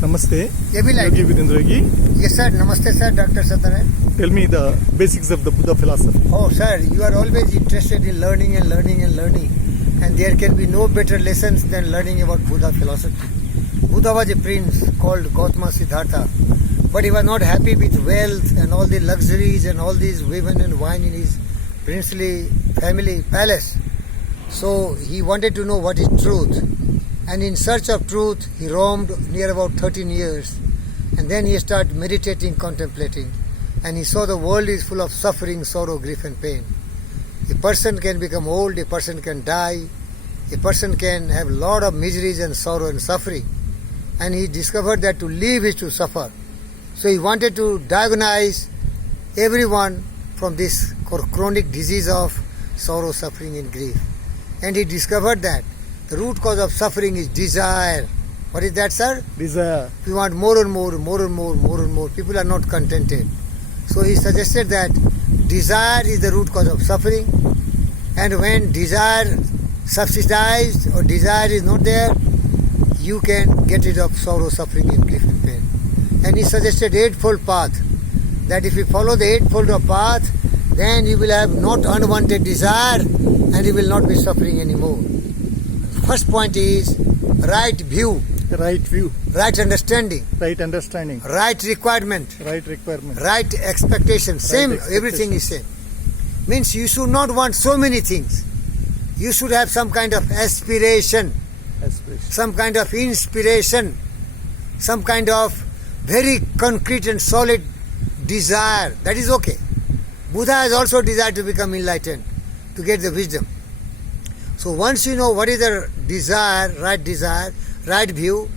Namaste. Like Yogi Virendra Yogi. Yes, sir. Namaste, sir. Dr. Satarai. Tell me the basics of the Buddha philosophy. Oh, sir, you are always interested in learning and learning and learning. And there can be no better lessons than learning about Buddha philosophy. Buddha was a prince called Gautama Siddhartha. But he was not happy with wealth and all the luxuries and all these women and wine in his princely family palace. So he wanted to know what is truth. And in search of truth, he roamed near about 13 years. And then he started meditating, contemplating. And he saw the world is full of suffering, sorrow, grief and pain. A person can become old, a person can die, a person can have a lot of miseries and sorrow and suffering. And he discovered that to live is to suffer. So he wanted to diagnose everyone from this chronic disease of sorrow, suffering and grief. And he discovered that the root cause of suffering is desire. What is that, sir? Desire. We want more and more, more and more, more and more. People are not contented. So he suggested that desire is the root cause of suffering. And when desire subsidized or desire is not there, you can get rid of sorrow, suffering and grief and pain. And he suggested eightfold path. That if you follow the eightfold path, then you will have not unwanted desire and you will not be suffering anymore. First point is right view. Right view. Right understanding. Right understanding. Right requirement. Right requirement. Right expectation. Same, expectation. everything is same. Means you should not want so many things. You should have some kind of aspiration, Aspiration. some kind of inspiration, some kind of very concrete and solid desire. That is okay. Buddha has also desired to become enlightened, to get the wisdom. So once you know what is the desire, right view,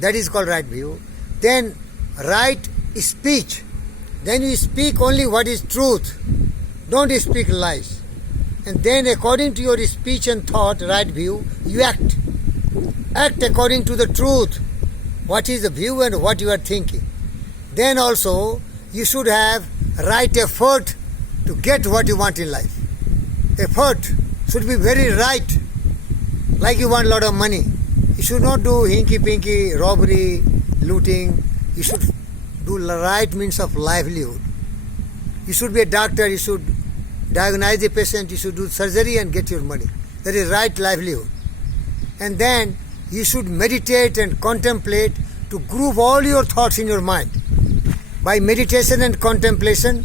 that is called right view, then right speech. Then you speak only what is truth. Don't speak lies. And then according to your speech and thought, right view, you act. Act according to the truth. What is the view and what you are thinking. Then also you should have right effort to get what you want in life. Effort should be very right. Like you want a lot of money. You should not do hinky-pinky, robbery, looting. You should do the right means of livelihood. You should be a doctor, you should diagnose the patient, you should do surgery and get your money. That is right livelihood. And then you should meditate and contemplate to group all your thoughts in your mind. By meditation and contemplation,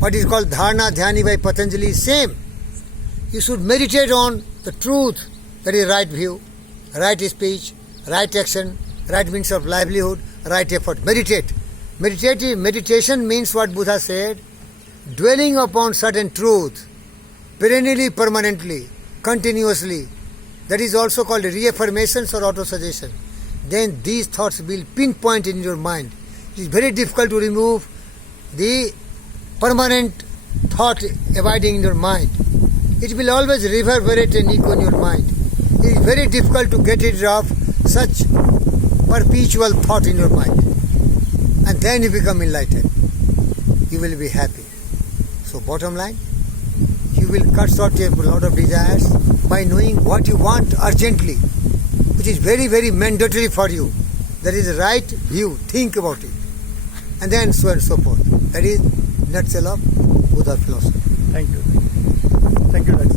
what is called dharana, dhyani by Patanjali is same. You should meditate on the truth, that is right view, right speech, right action, right means of livelihood, right effort. Meditate. Meditation means what Buddha said, dwelling upon certain truth, perennially, permanently, continuously. That is also called reaffirmations or auto-suggestion. Then these thoughts will pinpoint in your mind. It is very difficult to remove the permanent thought abiding in your mind. It will always reverberate and echo in your mind. It is very difficult to get rid of such perpetual thought in your mind. And then you become enlightened. You will be happy. So bottom line, you will cut short a lot of desires by knowing what you want urgently, which is very, very mandatory for you. That is the right view. Think about it. And then so on and so forth. That is nutshell of Buddha philosophy. Thank you. Thank you, Doctor.